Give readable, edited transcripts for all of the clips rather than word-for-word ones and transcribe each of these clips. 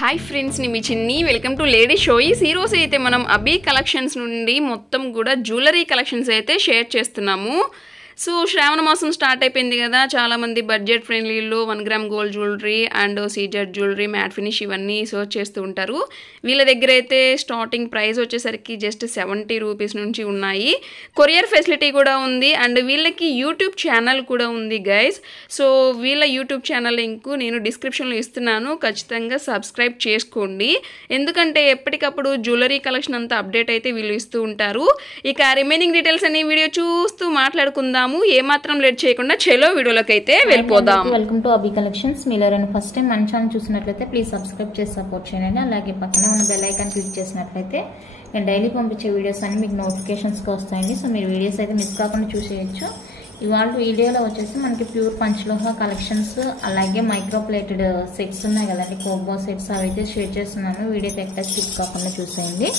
Hi friends, నేను మీ Chinni. Welcome to lady షోయిస్. ఈరోజు అయితే మనం అబీ కలెక్షన్స్ నుండి మొత్తం కూడా జ్యువెలరీ కలెక్షన్స్ అయితే షేర్ చేస్తున్నాము. సో శ్రావణ మాసం స్టార్ట్ అయిపోయింది కదా, చాలామంది బడ్జెట్ ఫ్రెండ్లీలో 1 gram gold jewellery and CZ jewellery, matte finish ఇవన్నీ సర్చ్ చేస్తూ ఉంటారు. వీళ్ళ దగ్గర అయితే స్టార్టింగ్ ప్రైస్ వచ్చేసరికి జస్ట్ 70 రూపీస్ నుంచి ఉన్నాయి. కొరియర్ ఫెసిలిటీ కూడా ఉంది అండ్ వీళ్ళకి యూట్యూబ్ ఛానల్ కూడా ఉంది గైస్. సో వీళ్ళ యూట్యూబ్ ఛానల్ లింక్ నేను డిస్క్రిప్షన్లో ఇస్తున్నాను, ఖచ్చితంగా సబ్స్క్రైబ్ చేసుకోండి. ఎందుకంటే ఎప్పటికప్పుడు జ్యువెలరీ కలెక్షన్ అంతా అప్డేట్ అయితే వీళ్ళు ఇస్తూ ఉంటారు. ఇక రిమైనింగ్ డీటెయిల్స్ అనే వీడియో చూస్తూ మాట్లాడుకుందాం. ఏమాత్రం లేట్ చేయకుండా చలో వీడియోలోకి అయితే వెళ్ళిపోదాం. Welcome to Abhi collections. మీరు ఎవరైనా ఫస్ట్ టైం మన ఛానల్ చూసినట్లయితే ప్లీజ్ సబ్స్క్రైబ్ చేసి సపోర్ట్ చేయండి. అలాగే పక్కనే ఉన్న బెల్ ఐకాన్ క్లిక్ చేసినట్లయితే నేను డైలీ పంపించే వీడియోస్ అన్ని మీకు నోటిఫికేషన్స్గా వస్తాయండి. సో మీరు వీడియోస్ అయితే మిస్ కాకుండా చూసేయచ్చు. ఇవాళ వీడియోలో వచ్చేసి మనకి ప్యూర్ పంచలోహ కలెక్షన్స్, అలాగే మైక్రో ప్లేటెడ్ సెట్స్ ఉన్నాయి కదండి, కోబో సెట్స్, అవి అయితే షేర్ చేస్తున్నాను. వీడియోకి ఎక్కడ స్కిప్ కాకుండా చూసేయండి.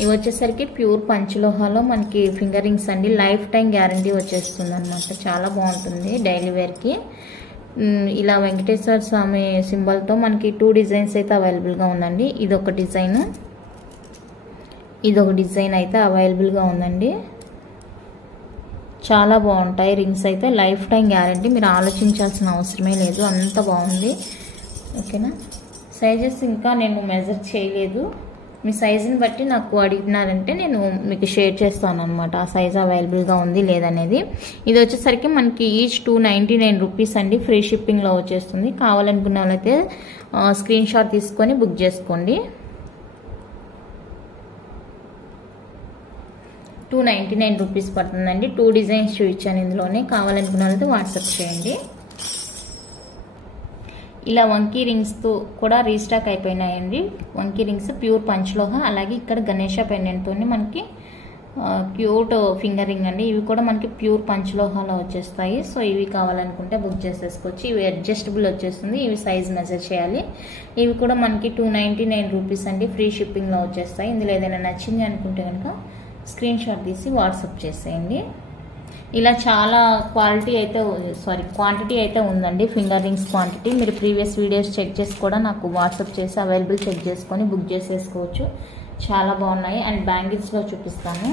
ఇవి వచ్చేసరికి ప్యూర్ పంచలోహాలో మనకి ఫింగర్ రింగ్స్ అండి, లైఫ్ టైం గ్యారంటీ వచ్చేస్తుంది అనమాట. చాలా బాగుంటుంది డైలీ వేర్కి. ఇలా వెంకటేశ్వర స్వామి సింబల్తో మనకి 2 డిజైన్స్ అయితే అవైలబుల్గా ఉందండి. ఇదొక డిజైన్, ఇదొక డిజైన్ అయితే అవైలబుల్గా ఉందండి. చాలా బాగుంటాయి రింగ్స్ అయితే, లైఫ్ టైం గ్యారంటీ, మీరు ఆలోచించాల్సిన అవసరమే లేదు, అంత బాగుంది. ఓకేనా. సైజెస్ ఇంకా నేను మెజర్ చేయలేదు, మీ సైజుని బట్టి నాకు అడిగినారంటే నేను మీకు షేర్ చేస్తాను అనమాట, ఆ సైజ్ అవైలబుల్గా ఉంది లేదనేది. ఇది వచ్చేసరికి మనకి ఈచ్ 299 రూపీస్ అండి, ఫ్రీ షిప్పింగ్లో వచ్చేస్తుంది. కావాలనుకున్న వాళ్ళైతే స్క్రీన్ షాట్ తీసుకొని బుక్ చేసుకోండి. 299 రూపీస్ పడుతుందండి. 2 డిజైన్స్ చూపించాను ఇందులోనే, కావాలనుకున్న వాళ్ళైతే వాట్సాప్ చేయండి. ఇలా వంకీ రింగ్స్తో కూడా రీస్టాక్ అయిపోయినాయండి. వంకీ రింగ్స్ ప్యూర్ పంచలోహ, అలాగే ఇక్కడ గణేష పెండెంట్తో మనకి క్యూట్ ఫింగర్ రింగ్ అండి. ఇవి కూడా మనకి ప్యూర్ పంచలోహాలో వచ్చేస్తాయి. సో ఇవి కావాలనుకుంటే బుక్ చేసేసుకోవచ్చు. ఇవి అడ్జస్టబుల్ వచ్చేస్తుంది, ఇవి సైజ్ మెజర్ చేయాలి. ఇవి కూడా మనకి 299 రూపీస్ అండి, ఫ్రీ షిప్పింగ్లో వచ్చేస్తాయి. ఇందులో ఏదైనా నచ్చింది అనుకుంటే కనుక స్క్రీన్ షాట్ తీసి వాట్సాప్ చేసేయండి. ఇలా చాలా క్వాంటిటీ అయితే ఉందండి, ఫింగర్ రింగ్స్ క్వాంటిటీ. మీరు ప్రీవియస్ వీడియోస్ చెక్ చేసి కూడా నాకు వాట్సాప్ చేసి అవైలబుల్ చెక్ చేసుకొని బుక్ చేసేసుకోవచ్చు. చాలా బాగున్నాయి. అండ్ బ్యాంగిల్స్లో చూపిస్తాను.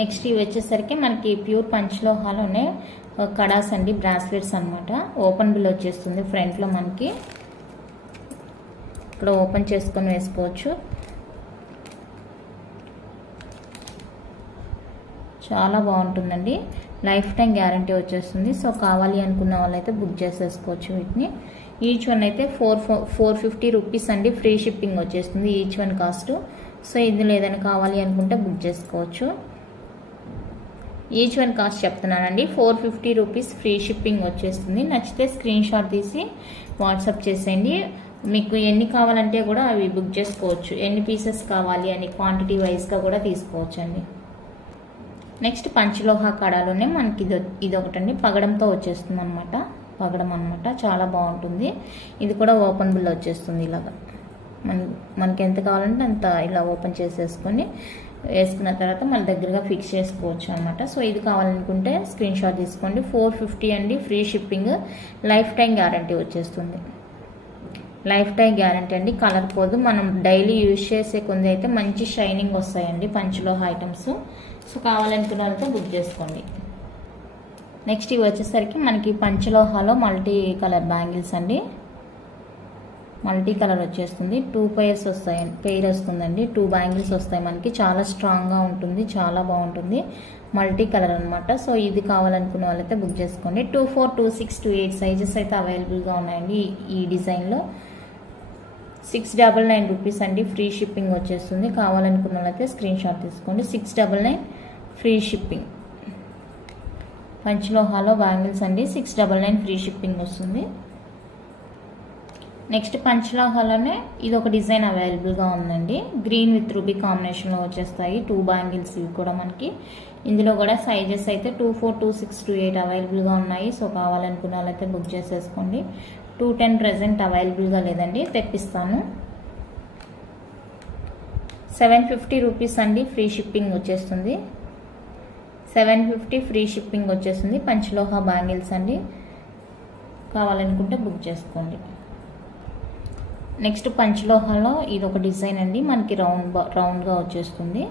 నెక్స్ట్ ఇవి వచ్చేసరికి మనకి ప్యూర్ పంచలోహాలోనే కడాస్ అండి, బ్రాస్లెట్స్ అనమాట. ఓపెన్ బిల్ వచ్చేస్తుంది ఫ్రంట్లో మనకి, ఇక్కడ ఓపెన్ చేసుకొని వేసుకోవచ్చు. చాలా బాగుంటుందండి, లైఫ్ టైం గ్యారంటీ వచ్చేస్తుంది. సో కావాలి అనుకున్న వాళ్ళైతే బుక్ చేసేసుకోవచ్చు వీటిని. ఈచ్ వన్ అయితే 450 రూపీస్ అండి, ఫ్రీ షిప్పింగ్ వచ్చేస్తుంది ఈచ్ వన్ కాస్ట్. సో ఇందులో ఏదైనా కావాలి అనుకుంటే బుక్ చేసుకోవచ్చు. ఈచ్ వన్ కాస్ట్ చెప్తున్నానండి, 450 రూపీస్ ఫ్రీ షిప్పింగ్ వచ్చేస్తుంది. నచ్చితే స్క్రీన్ షాట్ తీసి వాట్సాప్ చేసేయండి. మీకు ఎన్ని కావాలంటే కూడా అవి బుక్ చేసుకోవచ్చు, ఎన్ని పీసెస్ కావాలి అని క్వాంటిటీ వైజ్గా కూడా తీసుకోవచ్చు అండి. నెక్స్ట్ పంచలోహ కడాలోనే మనకి ఇదొకటండి, పగడంతో వచ్చేస్తుంది అనమాట, పగడం అనమాట. చాలా బాగుంటుంది. ఇది కూడా ఓపెన్ బిల్ వచ్చేస్తుంది. ఇలాగా మనకి ఎంత కావాలంటే అంత ఇలా ఓపెన్ చేసేసుకొని వేసుకున్న తర్వాత మన దగ్గరగా ఫిక్స్ చేసుకోవచ్చు అనమాట. సో ఇది కావాలనుకుంటే స్క్రీన్ షాట్ తీసుకోండి. 450 అండి, free shipping, life time guarantee వచ్చేస్తుంది. లైఫ్ టైం గ్యారంటీ అండి, కలర్ పోదు. మనం డైలీ యూజ్ చేసే కొంది అయితే మంచి షైనింగ్ వస్తాయండి పంచలోహ ఐటమ్స్. సో కావాలనుకున్న వాళ్ళతో బుక్ చేసుకోండి. నెక్స్ట్ ఇవి వచ్చేసరికి మనకి పంచలోహాలో మల్టీ కలర్ బ్యాంగిల్స్ అండి, మల్టీ కలర్ వచ్చేస్తుంది. 2 పెయిర్స్ వస్తాయి, పెయిర్ వస్తుందండి, 2 బ్యాంగిల్స్ వస్తాయి మనకి. చాలా స్ట్రాంగ్గా ఉంటుంది, చాలా బాగుంటుంది, మల్టీ కలర్ అనమాట. సో ఇది కావాలనుకున్న వాళ్ళైతే బుక్ చేసుకోండి. 24, 26, 28 సైజెస్ అయితే అవైలబుల్గా ఉన్నాయండి. ఈ డిజైన్లో 699 రూపీస్ అండి, ఫ్రీ షిప్పింగ్ వచ్చేస్తుంది. కావాలనుకున్న వాళ్ళైతే స్క్రీన్ షాట్ తీసుకోండి. 699 ఫ్రీ షిప్పింగ్. పంచలోహాలో బ్యాంగిల్స్ అండి, 699 ఫ్రీ షిప్పింగ్ వస్తుంది. నెక్స్ట్ పంచలోహాలోనే ఇది ఒక డిజైన్ అవైలబుల్గా ఉందండి, గ్రీన్ విత్ రూబీ కాంబినేషన్లో వచ్చేస్తాయి 2 బ్యాంగిల్స్. ఇవి కూడా మనకి ఇందులో కూడా సైజెస్ అయితే 24, 26, 28 అవైలబుల్గా ఉన్నాయి. సో కావాలనుకున్న వాళ్ళైతే బుక్ చేసేసుకోండి. 210 ప్రెజెంట్ అవైలబుల్గా లేదండి, తెప్పిస్తాను. 750 రూపీస్ అండి, ఫ్రీ షిప్పింగ్ వచ్చేస్తుంది. 750 ఫ్రీ షిప్పింగ్ వచ్చేస్తుంది. పంచలోహ బ్యాంగిల్స్ అండి, కావాలనుకుంటే బుక్ చేసుకోండి. నెక్స్ట్ పంచలోహాలో ఇది ఒక డిజైన్ అండి, మనకి రౌండ్గా వచ్చేస్తుంది.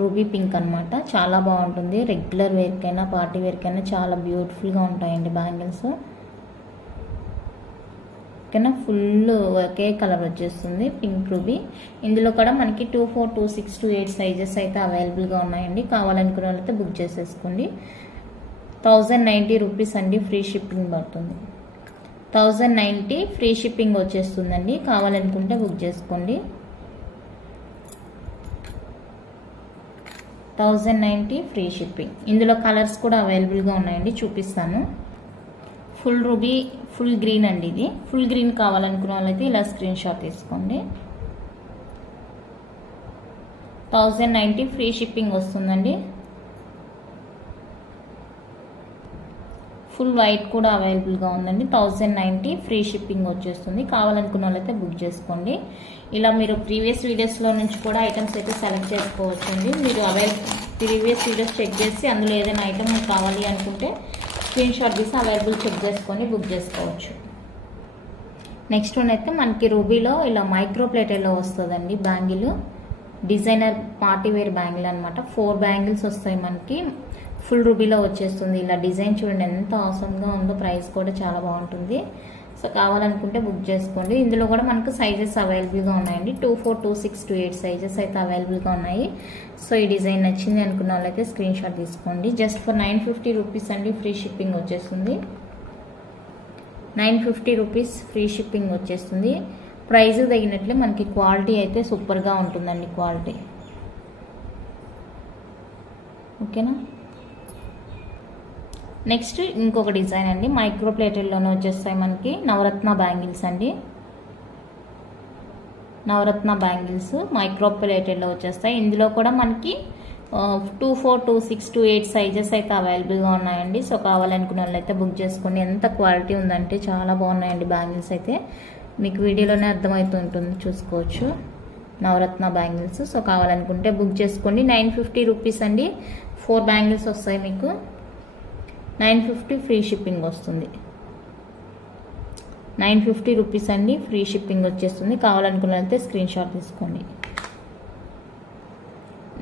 రూబీ పింక్ అనమాట, చాలా బాగుంటుంది. రెగ్యులర్ వేర్కైనా పార్టీ వేర్కైనా చాలా బ్యూటిఫుల్గా ఉంటాయండి బ్యాంగిల్స్. ఓకేనా, ఫుల్ ఒకే కలర్ వచ్చేస్తుంది పింక్ రూబీ. ఇందులో కూడా మనకి 2, 4, 2, 6, 2, 8 సైజెస్ అయితే అవైలబుల్గా ఉన్నాయండి. కావాలనుకునే వాళ్ళైతే బుక్ చేసేసుకోండి. 1090 రూపీస్ అండి, ఫ్రీ షిప్పింగ్ పడుతుంది. 1090 ఫ్రీ షిప్పింగ్ వచ్చేస్తుందండి. కావాలనుకుంటే బుక్ చేసుకోండి. 1090 ఫ్రీ షిప్పింగ్. ఇందులో కలర్స్ కూడా అవైలబుల్గా ఉన్నాయండి, చూపిస్తాను. ఫుల్ రూబీ, ఫుల్ గ్రీన్ అండి. ఇది ఫుల్ గ్రీన్ కావాలనుకున్న వాళ్ళైతే ఇలా స్క్రీన్ షాట్ తీసుకోండి. 1090 ఫ్రీ షిప్పింగ్ వస్తుందండి. ఫుల్ వైట్ కూడా అవైలబుల్గా ఉందండి. 1090 ఫ్రీ షిప్పింగ్ వచ్చేస్తుంది. కావాలనుకున్న వాళ్ళైతే బుక్ చేసుకోండి. ఇలా మీరు ప్రీవియస్ వీడియోస్లో నుంచి కూడా ఐటమ్స్ అయితే సెలెక్ట్ చేసుకోవచ్చు అండి. మీరు ప్రీవియస్ వీడియోస్ చెక్ చేసి అందులో ఏదైనా ఐటమ్ మీకు కావాలి అనుకుంటే స్క్రీన్ షాట్ తీసి అవైలబుల్ చెక్ చేసుకొని బుక్ చేసుకోవచ్చు. నెక్స్ట్ వన్ అయితే మనకి రూబీలో ఇలా మైక్రో ప్లేటెడ్లో వస్తుందండి bangle. Designer party wear bangle అనమాట. 4 బ్యాంగిల్స్ వస్తాయి మనకి. ఫుల్ రూబీలో వచ్చేస్తుంది. ఇలా డిజైన్ చూడండి ఎంత అవసరంగా ఉందో. ప్రైస్ కూడా చాలా బాగుంటుంది. సో కావాలనుకుంటే బుక్ చేసుకోండి. ఇందులో కూడా మనకు సైజెస్ అవైలబుల్గా ఉన్నాయండి. 2, 4, 2, 6, 2, 8 సైజెస్ అయితే అవైలబుల్గా ఉన్నాయి. సో ఈ డిజైన్ నచ్చింది అనుకున్న వాళ్ళైతే స్క్రీన్ షాట్ తీసుకోండి. జస్ట్ ఫర్ 950 రూపీస్ అండి, ఫ్రీ షిప్పింగ్ వచ్చేస్తుంది. 950 రూపీస్ ఫ్రీ షిప్పింగ్ వచ్చేస్తుంది. ప్రైస్ తగినట్లే మనకి క్వాలిటీ అయితే సూపర్గా ఉంటుందండి. క్వాలిటీ ఓకేనా. నెక్స్ట్ ఇంకొక డిజైన్ అండి, మైక్రో ప్లేటెడ్లోనే వచ్చేస్తాయి మనకి. నవరత్న బ్యాంగిల్స్ అండి. నవరత్న బ్యాంగిల్స్ మైక్రో ప్లేటెడ్లో వచ్చేస్తాయి. ఇందులో కూడా మనకి 2, 4, 2, 6, 2, 8 సైజెస్ అయితే అవైలబుల్గా ఉన్నాయండి. సో కావాలనుకున్న వాళ్ళైతే బుక్ చేసుకోండి. ఎంత క్వాలిటీ ఉందంటే చాలా బాగున్నాయండి బ్యాంగిల్స్ అయితే. మీకు వీడియోలోనే అర్థమవుతుంటుంది, చూసుకోవచ్చు. నవరత్న బ్యాంగిల్స్. సో కావాలనుకుంటే బుక్ చేసుకోండి. 950 రూపీస్ అండి. 4 బ్యాంగిల్స్ వస్తాయి మీకు. 950 ఫ్రీ షిప్పింగ్ వస్తుంది. 950 రూపీస్ అండి, ఫ్రీ షిప్పింగ్ వచ్చేస్తుంది. కావాలనుకున్నట్లయితే స్క్రీన్ షాట్ తీసుకోండి.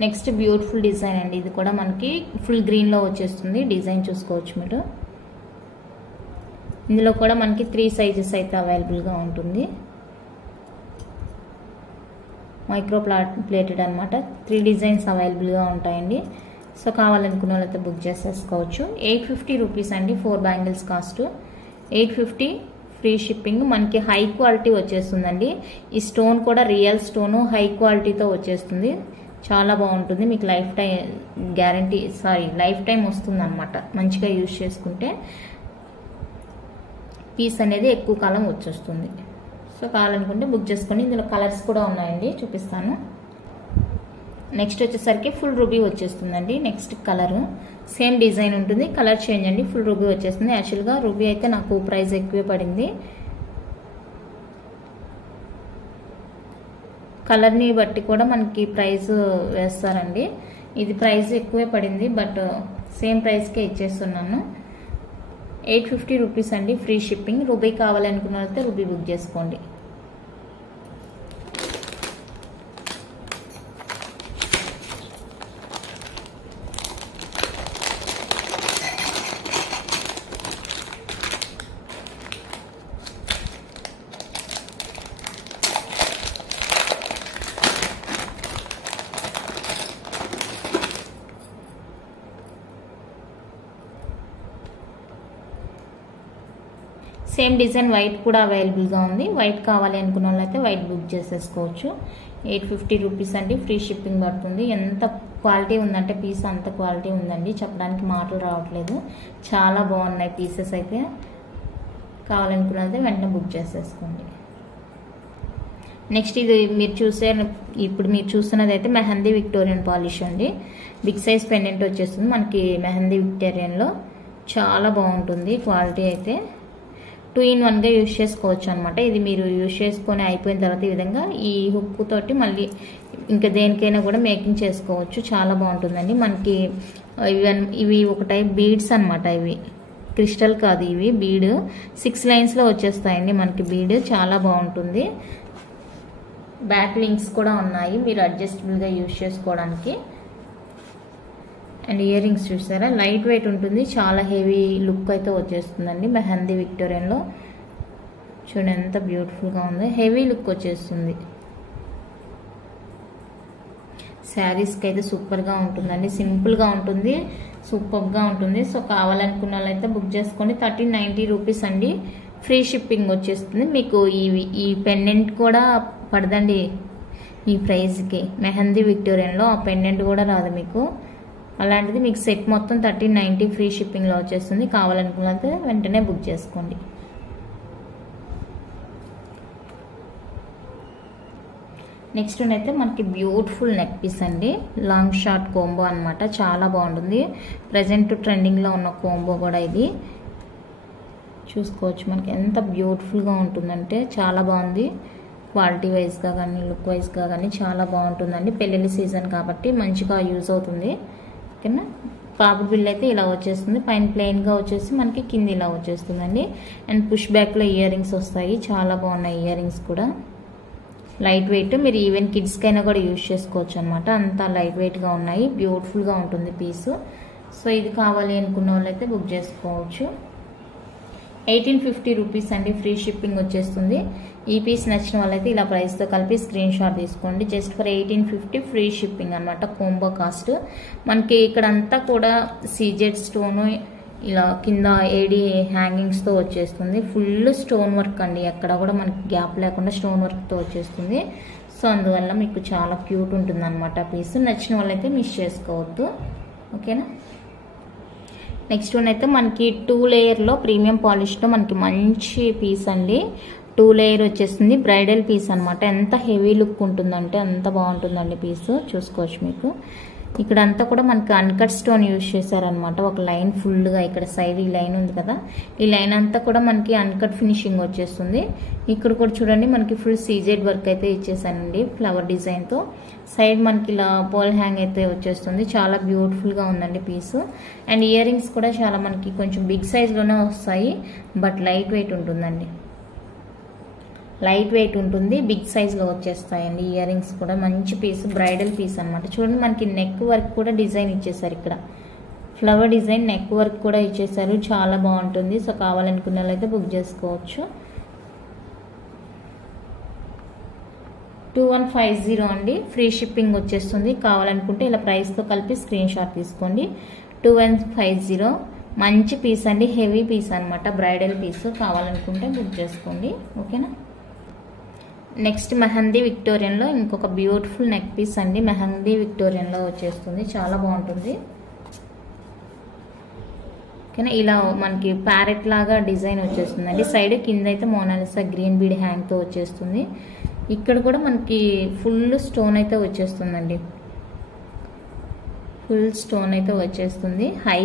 నెక్స్ట్ బ్యూటిఫుల్ డిజైన్ అండి. ఇది కూడా మనకి ఫుల్ గ్రీన్లో వచ్చేస్తుంది. డిజైన్ చూసుకోవచ్చు మీరు. ఇందులో కూడా మనకి 3 సైజెస్ అయితే అవైలబుల్గా ఉంటుంది. మైక్రో ప్లేటెడ్ అనమాట. 3 డిజైన్స్ అవైలబుల్గా ఉంటాయండి. సో కావాలనుకున్న వాళ్ళైతే బుక్ చేసేసుకోవచ్చు. 850 రూపీస్ అండి, 4 బ్యాంగిల్స్ కాస్ట్. 850 free shipping. మనకి హై క్వాలిటీ వచ్చేస్తుందండి. ఈ స్టోన్ కూడా రియల్ స్టోన్ హై క్వాలిటీతో వచ్చేస్తుంది. చాలా బాగుంటుంది. మీకు లైఫ్ టైం వస్తుంది అనమాట. మంచిగా యూజ్ చేసుకుంటే పీస్ అనేది ఎక్కువ కాలం వచ్చేస్తుంది. సో కావాలనుకుంటే బుక్ చేసుకోండి. ఇందులో కలర్స్ కూడా ఉన్నాయండి, చూపిస్తాను. నెక్స్ట్ వచ్చేసరికి ఫుల్ రూబీ వచ్చేస్తుందండి. నెక్స్ట్ కలర్ సేమ్ డిజైన్ ఉంటుంది, కలర్ చేంజ్ అండి. ఫుల్ రూబీ వచ్చేస్తుంది. యాక్చువల్గా రూబీ అయితే నాకు ప్రైస్ ఎక్కువే పడింది. కలర్ని బట్టి కూడా మనకి ప్రైస్ వేస్తారండి. ఇది ప్రైస్ ఎక్కువే పడింది, బట్ సేమ్ ప్రైస్కే ఇచ్చేస్తున్నాను. 850 రూపీస్ అండి, ఫ్రీ షిప్పింగ్. రూబీ కావాలనుకున్న వాళ్ళైతే రూబీ బుక్ చేసుకోండి. సేమ్ డిజైన్ వైట్ కూడా అవైలబుల్గా ఉంది. వైట్ కావాలి అనుకున్న వాళ్ళైతే వైట్ బుక్ చేసేసుకోవచ్చు. 850 రూపీస్ అండి, ఫ్రీ షిప్పింగ్ పడుతుంది. ఎంత క్వాలిటీ ఉందంటే పీస్ అంత క్వాలిటీ ఉందండి, చెప్పడానికి మాటలు రావట్లేదు. చాలా బాగున్నాయి పీసెస్ అయితే. కావాలనుకున్న వాళ్ళైతే వెంటనే బుక్ చేసేసుకోండి. నెక్స్ట్ ఇది ఇప్పుడు మీరు చూస్తున్నది అయితే మెహందీ విక్టోరియన్ పాలిష్ అండి. బిగ్ సైజ్ పెండెంట్ వచ్చేస్తుంది మనకి మెహందీ విక్టోరియన్లో. చాలా బాగుంటుంది క్వాలిటీ అయితే. 2 in 1గా యూజ్ చేసుకోవచ్చు అనమాట. ఇది మీరు యూజ్ చేసుకొని అయిపోయిన తర్వాత ఈ విధంగా ఈ హుక్ తోటి మళ్ళీ ఇంకా దేనికైనా కూడా మేకింగ్ చేసుకోవచ్చు. చాలా బాగుంటుందండి. మనకి ఇవి ఒక టైప్ బీడ్స్ అనమాట. ఇవి క్రిస్టల్ కాదు, ఇవి బీడ్ 6 లైన్స్లో వచ్చేస్తాయండి మనకి బీడ్. చాలా బాగుంటుంది. బ్యాక్ లింక్స్ కూడా ఉన్నాయి, మీరు అడ్జస్టబుల్గా యూజ్ చేసుకోవడానికి. అండ్ ఇయర్ రింగ్స్ చూసారా, లైట్ వెయిట్ ఉంటుంది, చాలా హెవీ లుక్ అయితే వచ్చేస్తుందండి. మెహందీ విక్టోరియన్లో చూడండి ఎంత బ్యూటిఫుల్గా ఉందో, హెవీ లుక్ వచ్చేస్తుంది. శారీస్కి అయితే సూపర్గా ఉంటుందండి, సింపుల్గా ఉంటుంది, సూపర్గా ఉంటుంది. సో కావాలనుకున్న వాళ్ళైతే బుక్ చేసుకోండి. 1390 రూపీస్ అండి, ఫ్రీ షిప్పింగ్ వచ్చేస్తుంది. మీకు ఈ పెండెంట్ కూడా పడదండి ఈ ప్రైస్కి. మెహందీ విక్టోరియన్లో ఆ పెండెంట్ కూడా రాదు మీకు. అలాంటిది మీకు సెట్ మొత్తం 1390 ఫ్రీ షిప్పింగ్లో వచ్చేస్తుంది. కావాలనుకున్నట్లయితే వెంటనే బుక్ చేసుకోండి. నెక్స్ట్ అయితే మనకి బ్యూటిఫుల్ నెక్ పీస్ అండి, లాంగ్ షార్ట్ కోంబో అనమాట. చాలా బాగుంటుంది, ప్రజెంట్ ట్రెండింగ్లో ఉన్న కోంబో కూడా ఇది. చూసుకోవచ్చు మనకి ఎంత బ్యూటిఫుల్గా ఉంటుందంటే చాలా బాగుంది. క్వాలిటీ వైజ్గా కానీ లుక్ వైజ్గా కానీ చాలా బాగుంటుందండి. పెళ్ళిళ్ళ సీజన్ కాబట్టి మంచిగా యూజ్ అవుతుంది. ఓకేనా. పాప బిల్ అయితే ఇలా వచ్చేస్తుంది, పైన ప్లెయిన్గా వచ్చేసి మనకి కింద ఇలా వచ్చేస్తుందండి. అండ్ పుష్ బ్యాక్లో ఇయర్ రింగ్స్ వస్తాయి, చాలా బాగున్నాయి ఇయర్ రింగ్స్ కూడా. లైట్ వెయిట్, మీరు ఈవెన్ కిడ్స్కైనా కూడా యూజ్ చేసుకోవచ్చు అనమాట. అంతా లైట్ వెయిట్గా ఉన్నాయి, బ్యూటిఫుల్గా ఉంటుంది పీసు. సో ఇది కావాలి అనుకున్న వాళ్ళైతే బుక్ చేసుకోవచ్చు. 1850 రూపీస్ అండి, ఫ్రీ షిప్పింగ్ వచ్చేస్తుంది. ఈ పీస్ నచ్చిన వాళ్ళైతే ఇలా ప్రైస్తో కలిపి స్క్రీన్ షాట్ తీసుకోండి. జస్ట్ ఫర్ 1850 ఫ్రీ షిప్పింగ్ అనమాట, కోంబో కాస్ట్. మనకి ఇక్కడ అంతా కూడా సీజెడ్ స్టోను, ఇలా కింద ఏడి హ్యాంగింగ్స్తో వచ్చేస్తుంది. ఫుల్ స్టోన్ వర్క్ అండి, ఎక్కడ కూడా మనకి గ్యాప్ లేకుండా స్టోన్ వర్క్తో వచ్చేస్తుంది. సో అందువల్ల మీకు చాలా క్యూట్ ఉంటుంది అనమాట పీస్. నచ్చిన వాళ్ళైతే మిస్ చేసుకోవద్దు. ఓకేనా. నెక్స్ట్ వన్ అయితే మనకి 2 లేయర్లో ప్రీమియం పాలిష్లో మనకి మంచి పీస్ అండి. 2 లేయర్ వచ్చేస్తుంది, బ్రైడల్ పీస్ అనమాట. ఎంత హెవీ లుక్ ఉంటుందంటే అంత బాగుంటుందండి పీస్. చూసుకోవచ్చు మీకు ఇక్కడ అంతా కూడా మనకి అన్కట్ స్టోన్ యూజ్ చేశారనమాట. ఒక లైన్ ఫుల్గా ఇక్కడ సైడ్ ఈ లైన్ ఉంది కదా, ఈ లైన్ అంతా కూడా మనకి అన్కట్ ఫినిషింగ్ వచ్చేస్తుంది. ఇక్కడ కూడా చూడండి మనకి ఫుల్ సీజెడ్ వర్క్ అయితే ఇచ్చేసానండి ఫ్లవర్ డిజైన్తో. సైడ్ మనకి ఇలా పోల్ హ్యాంగ్ అయితే వచ్చేస్తుంది, చాలా బ్యూటిఫుల్గా ఉందండి పీసు. అండ్ ఇయర్ రింగ్స్ కూడా చాలా మనకి కొంచెం బిగ్ సైజ్లోనే వస్తాయి, బట్ లైట్ వెయిట్ ఉంటుందండి. లైట్ వెయిట్ ఉంటుంది, బిగ్ సైజ్లో వచ్చేస్తాయండి ఇయర్ రింగ్స్ కూడా. మంచి పీస్, బ్రైడల్ పీస్ అనమాట. చూడండి మనకి నెక్ వర్క్ కూడా డిజైన్ ఇచ్చేసారు, ఇక్కడ ఫ్లవర్ డిజైన్ నెక్ వర్క్ కూడా ఇచ్చేసారు, చాలా బాగుంటుంది. సో కావాలనుకున్న వాళ్ళైతే బుక్ చేసుకోవచ్చు. 2150 అండి, ఫ్రీ షిప్పింగ్ వచ్చేస్తుంది. కావాలనుకుంటే ఇలా ప్రైస్తో కలిపి స్క్రీన్ షాట్ తీసుకోండి. 2150 మంచి పీస్ అండి, హెవీ పీస్ అనమాట, బ్రైడల్ పీస్. కావాలనుకుంటే బుక్ చేసుకోండి. ఓకేనా. నెక్స్ట్ మెహందీ విక్టోరియన్లో ఇంకొక బ్యూటిఫుల్ నెక్ పీస్ అండి, మెహందీ విక్టోరియన్లో వచ్చేస్తుంది, చాలా బాగుంటుంది. ఓకేనా. ఇలా మనకి ప్యారెట్ లాగా డిజైన్ వచ్చేస్తుందండి. సైడ్ కింద అయితే మోనాలిసా గ్రీన్ బీడ్ హ్యాంగ్తో వచ్చేస్తుంది. ఇక్కడ కూడా మనకి ఫుల్ స్టోన్ అయితే వచ్చేస్తుందండి, ఫుల్ స్టోన్ అయితే వచ్చేస్తుంది. హై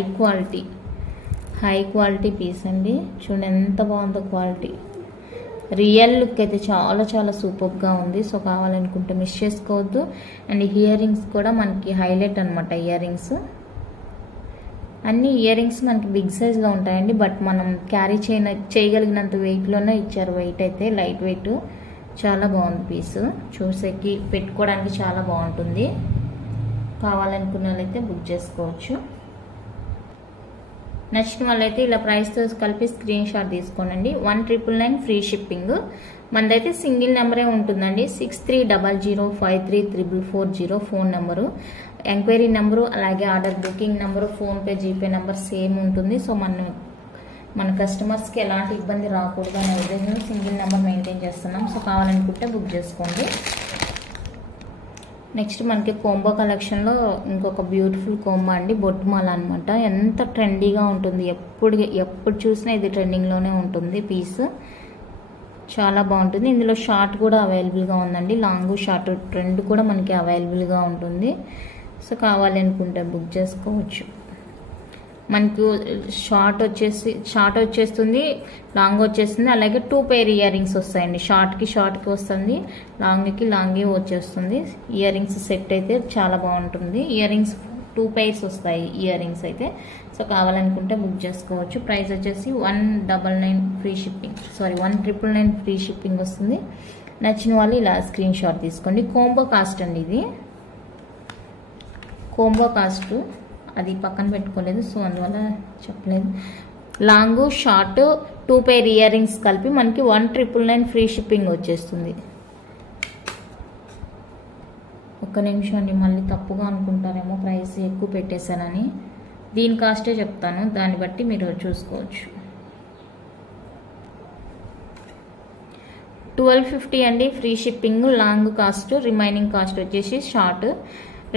క్వాలిటీ పీస్ అండి. చూడండి ఎంత బాగుందో క్వాలిటీ, రియల్ లుక్ అయితే చాలా చాలా సూపర్గా ఉంది. సో కావాలనుకుంటే మిస్ చేసుకోవద్దు. అండ్ ఇయర్ రింగ్స్ కూడా మనకి హైలైట్ అనమాట. ఇయర్ రింగ్స్ అన్ని ఇయర్ రింగ్స్ మనకి బిగ్ సైజ్లో ఉంటాయండి, బట్ మనం క్యారీ చేయగలిగినంత వెయిట్లోనే ఇచ్చారు. వెయిట్ అయితే లైట్ వెయిట్, చాలా బాగుంది పీసు. చూసేకి పెట్టుకోవడానికి చాలా బాగుంటుంది. కావాలనుకున్న వాళ్ళైతే బుక్ చేసుకోవచ్చు. నచ్చిన వాళ్ళైతే ఇలా ప్రైస్తో కలిపి స్క్రీన్ షాట్ తీసుకోనండి. 1999 ఫ్రీ షిప్పింగ్. మనదైతే సింగిల్ నెంబరే ఉంటుందండి, 6300533440 ఫోన్ నెంబరు. ఎంక్వైరీ నెంబరు అలాగే order booking number, PhonePe GPay number same ఉంటుంది. సో మన కస్టమర్స్కి ఎలాంటి ఇబ్బంది రాకూడదు అనే ఉద్దేశంలో సింగిల్ నెంబర్ మెయింటైన్ చేస్తున్నాం. సో కావాలనుకుంటే బుక్ చేసుకోండి. నెక్స్ట్ మనకి కోంబో కలెక్షన్లో ఇంకొక బ్యూటిఫుల్ కోంబో అండి, బొట్టుమాల అనమాట. ఎంత ట్రెండీగా ఉంటుంది, ఎప్పుడు చూసినా ఇది ట్రెండింగ్లోనే ఉంటుంది పీస్. చాలా బాగుంటుంది. ఇందులో షార్ట్ కూడా అవైలబుల్గా ఉందండి, లాంగ్ షార్ట్ ట్రెండ్ కూడా మనకి అవైలబుల్గా ఉంటుంది. సో కావాలనుకుంటే బుక్ చేసుకోవచ్చు. మనకు షార్ట్ వచ్చేస్తుంది, లాంగ్ వచ్చేస్తుంది. అలాగే 2 పేర్ ఇయర్ రింగ్స్ వస్తాయండి. షార్ట్కి వస్తుంది, లాంగ్కి వచ్చేస్తుంది. ఇయర్ రింగ్స్ సెట్ అయితే చాలా బాగుంటుంది. ఇయర్ రింగ్స్ 2 pairs వస్తాయి ఇయర్ రింగ్స్ అయితే. సో కావాలనుకుంటే బుక్ చేసుకోవచ్చు. ప్రైస్ వచ్చేసి 199 free shipping, sorry 1999 free shipping వస్తుంది. నచ్చిన వాళ్ళు ఇలా స్క్రీన్ షాట్ తీసుకోండి. కోంబో కాస్ట్ అండి ఇది, కోంబో కాస్ట్ అది పక్కన పెట్టుకోలేదు, సో అందువల్ల చెప్పలేదు. Long short 2 pair ear rings కలిపి మనకి 1999 ఫ్రీ షిప్పింగ్ వచ్చేస్తుంది. ఒక్క నిమిషం అండి, మళ్ళీ తప్పుగా అనుకుంటారేమో ప్రైస్ ఎక్కువ పెట్టేశానని. దీని కాస్టే చెప్తాను, దాన్ని బట్టి మీరు చూసుకోవచ్చు. 1250 అండి free shipping. Long cost, remaining cost వచ్చేసి షార్ట్.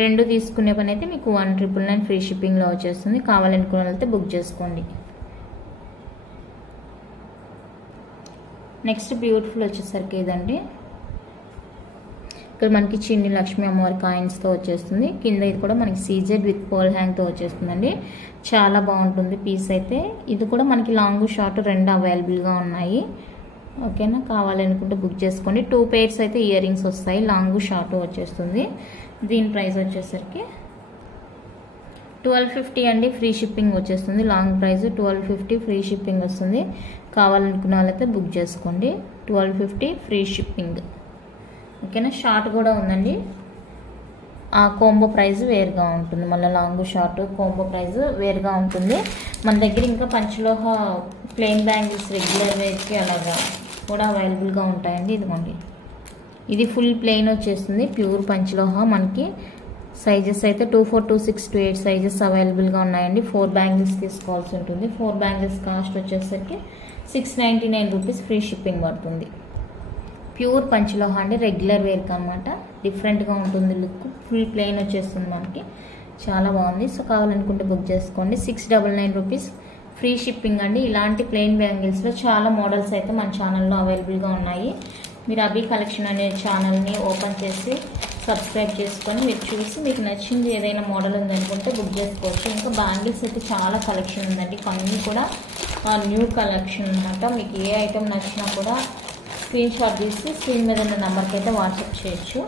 రెండు తీసుకునే పని అయితే మీకు 1999 ఫ్రీ షిప్పింగ్లో వచ్చేస్తుంది. కావాలనుకున్న వాళ్ళైతే బుక్ చేసుకోండి. నెక్స్ట్ బ్యూటిఫుల్ వచ్చేసరికి ఇదండి. ఇక్కడ మనకి చిన్ని లక్ష్మీ అమ్మవారి కాయిన్స్తో వచ్చేస్తుంది. కింద ఇది కూడా మనకి సీజెడ్ విత్ పోల్ హ్యాంగ్తో వచ్చేస్తుందండి. చాలా బాగుంటుంది పీస్ అయితే. ఇది కూడా మనకి లాంగ్ షార్ట్ రెండు అవైలబుల్గా ఉన్నాయి. ఓకేనా, కావాలనుకుంటే బుక్ చేసుకోండి. 2 pairs అయితే ఇయర్ రింగ్స్ వస్తాయి, లాంగ్ షార్ట్ వచ్చేస్తుంది. దీని ప్రైస్ వచ్చేసరికి 1250 అండి ఫ్రీ షిప్పింగ్ వచ్చేస్తుంది. లాంగ్ ప్రైస్ 1250 ఫ్రీ షిప్పింగ్ వస్తుంది. కావాలనుకున్న వాళ్ళైతే బుక్ చేసుకోండి. 1250 ఫ్రీ షిప్పింగ్. ఓకేనా, షార్ట్ కూడా ఉందండి. ఆ కోంబో ప్రైస్ వేరుగా ఉంటుంది, మళ్ళీ లాంగ్ షార్ట్ కోంబో ప్రైస్ వేరుగా ఉంటుంది. మన దగ్గర ఇంకా పంచలోహ ప్లెయిన్ బ్యాంగిల్స్ రెగ్యులర్ వేర్కి అలాగా కూడా అవైలబుల్గా ఉంటాయండి. ఇదిగోండి, ఇది ఫుల్ ప్లెయిన్ వచ్చేస్తుంది, ప్యూర్ పంచలోహ. మనకి సైజెస్ అయితే 24, 26, 28 సైజెస్ అవైలబుల్గా ఉన్నాయండి. 4 బ్యాంగిల్స్ తీసుకోవాల్సి ఉంటుంది. 4 బ్యాంగిల్స్ కాస్ట్ వచ్చేసరికి 699 రూపీస్ ఫ్రీ షిప్పింగ్ పడుతుంది. ప్యూర్ పంచలోహ అండి, రెగ్యులర్ వేర్కి అనమాట. డిఫరెంట్గా ఉంటుంది లుక్, ఫుల్ ప్లెయిన్ వచ్చేస్తుంది మనకి, చాలా బాగుంది. సో కావాలనుకుంటే బుక్ చేసుకోండి. 699 రూపీస్ ఫ్రీ షిప్పింగ్ అండి. ఇలాంటి ప్లెయిన్ బ్యాంగిల్స్లో చాలా మోడల్స్ అయితే మన ఛానల్లో అవైలబుల్గా ఉన్నాయి. మీరు అభి కలెక్షన్ అనే ఛానల్ని ఓపెన్ చేసి సబ్స్క్రైబ్ చేసుకొని మీరు చూసి మీకు నచ్చింది ఏదైనా మోడల్ ఉందనుకుంటే బుక్ చేసుకోవచ్చు. ఇంకా బ్యాంగిల్స్ అయితే చాలా కలెక్షన్ ఉందండి, కొన్ని కూడా న్యూ కలెక్షన్ అనమాట. మీకు ఏ ఐటెం నచ్చినా కూడా స్క్రీన్ షాట్ తీసి స్క్రీన్ మీద ఉన్న నెంబర్కి అయితే వాట్సాప్ చేయొచ్చు.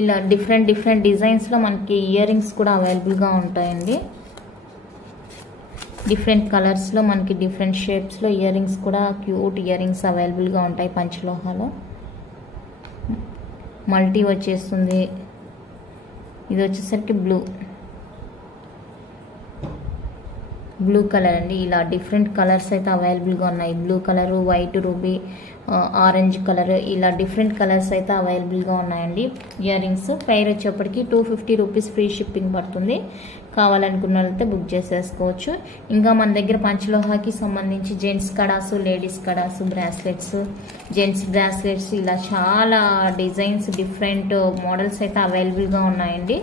ఇలా డిఫరెంట్ డిజైన్స్లో మనకి ఇయర్ రింగ్స్ కూడా అవైలబుల్గా ఉంటాయండి. డిఫరెంట్ కలర్స్లో మనకి డిఫరెంట్ షేప్స్లో ఇయర్ రింగ్స్ కూడా, క్యూట్ ఇయర్ రింగ్స్ అవైలబుల్గా ఉంటాయి పంచలోహాలో. మల్టీ వచ్చేస్తుంది. ఇది వచ్చేసరికి బ్లూ కలర్ అండి. ఇలా డిఫరెంట్ కలర్స్ అయితే అవైలబుల్గా ఉన్నాయి. Blue colour, white ruby, orange colour, ఇలా డిఫరెంట్ కలర్స్ అయితే అవైలబుల్గా ఉన్నాయండి. ఇయర్ రింగ్స్ ప్రైస్ వచ్చేప్పటికి 250 రూపీస్ ఫ్రీ షిప్పింగ్ పడుతుంది. కావాలనుకున్న వాళ్ళైతే బుక్ చేసేసుకోవచ్చు. ఇంకా మన దగ్గర పంచలోహాకి సంబంధించి జెంట్స్ కడాసు, లేడీస్ కడాసు, బ్రాస్లెట్స్, జెంట్స్ బ్రాస్లెట్స్, ఇలా చాలా డిజైన్స్ డిఫరెంట్ మోడల్స్ అయితే అవైలబుల్గా ఉన్నాయండి.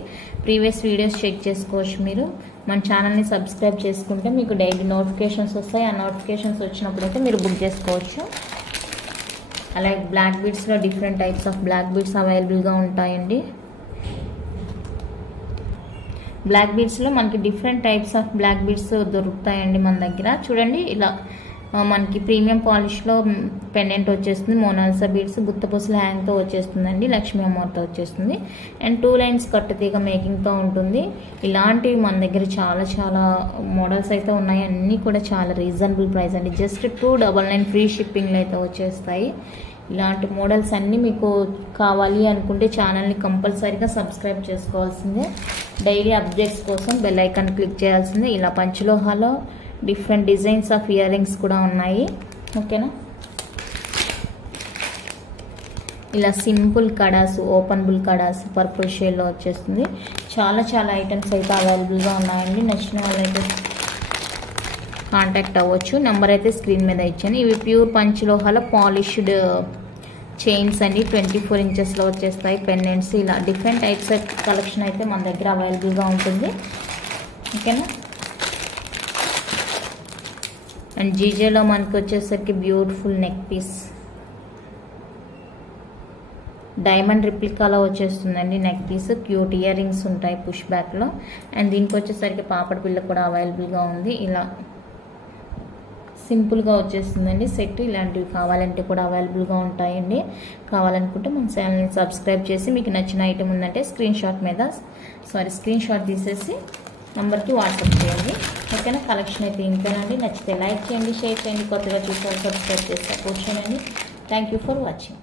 ప్రీవియస్ వీడియోస్ చెక్ చేసుకోవచ్చు. మీరు మన ఛానల్ని సబ్స్క్రైబ్ చేసుకుంటే మీకు డైలీ నోటిఫికేషన్స్ వస్తాయి. ఆ నోటిఫికేషన్స్ వచ్చినప్పుడు అయితే మీరు బుక్ చేసుకోవచ్చు. అలాగే బ్లాక్ బీడ్స్లో different types of black beads అవైలబుల్గా ఉంటాయండి. బ్లాక్ బీడ్స్లో మనకి different types of black beads దొరుకుతాయండి మన దగ్గర. చూడండి, ఇలా మనకి ప్రీమియం పాలిష్లో పెండెంట్ వచ్చేస్తుంది. మోనాలిసా బీడ్స్ గుత్తపూసల హ్యాంగ్తో వచ్చేస్తుందండి. లక్ష్మీ అమ్మవారితో వచ్చేస్తుంది. అండ్ 2 lines కట్టుతీగ మేకింగ్తో ఉంటుంది. ఇలాంటివి మన దగ్గర చాలా మోడల్స్ అయితే ఉన్నాయి. అన్నీ కూడా చాలా రీజనబుల్ ప్రైస్ అండి. జస్ట్ 299 ఫ్రీ షిప్పింగ్లో అయితే వచ్చేస్తాయి. ఇలాంటి మోడల్స్ అన్నీ మీకు కావాలి అనుకుంటే ఛానల్ని కంపల్సరీగా సబ్స్క్రైబ్ చేసుకోవాల్సిందే. డైలీ అప్డేట్స్ కోసం బెల్ ఐకాన్ క్లిక్ చేయాల్సిందే. ఇలా పంచలోహాలో different designs of ear rings కూడా ఉన్నాయి. ఓకేనా, ఇలా సింపుల్ కడాస్, ఓపెనబుల్ కడాస్ పర్పుల్ షేడ్లో వచ్చేస్తుంది. చాలా ఐటమ్స్ అయితే అవైలబుల్గా ఉన్నాయండి. నచ్చిన వాళ్ళైతే కాంటాక్ట్ అవ్వచ్చు. నెంబర్ అయితే స్క్రీన్ మీద ఇచ్చాను. ఇవి ప్యూర్ పంచలోహాల పాలిష్డ్ చైన్స్ అండి. 24 ఇంచెస్లో వచ్చేస్తాయి. పెండెంట్స్, ఇలా డిఫరెంట్ టైప్స్ ఆఫ్ కలెక్షన్ అయితే మన దగ్గర అవైలబుల్గా ఉంటుంది. ఓకేనా, అండ్ జీజేలో మనకి వచ్చేసరికి బ్యూటిఫుల్ నెక్ పీస్ డైమండ్ రిప్లికాలో వచ్చేస్తుందండి. Neck piece cute earrings ఉంటాయి పుష్ బ్యాక్లో. అండ్ దీనికి వచ్చేసరికి పాపడ పిల్ల కూడా అవైలబుల్గా ఉంది. ఇలా సింపుల్గా వచ్చేస్తుందండి సెట్. ఇలాంటివి కావాలంటే కూడా అవైలబుల్గా ఉంటాయండి. కావాలనుకుంటే మన ఛానల్ని సబ్స్క్రైబ్ చేసి మీకు నచ్చిన ఐటమ్ ఉందంటే స్క్రీన్ షాట్ తీసేసి నంబర్కి వాట్సాప్ చేయండి. ఓకేనా. కలెక్షన్ అయితే ఇంతేనండి. నచ్చితే లైక్ చేయండి, షేర్ చేయండి, కొత్తగా చూసారు సబ్స్క్రైబ్ చేసి సపోర్ట్ చేయండి. Thank you for watching.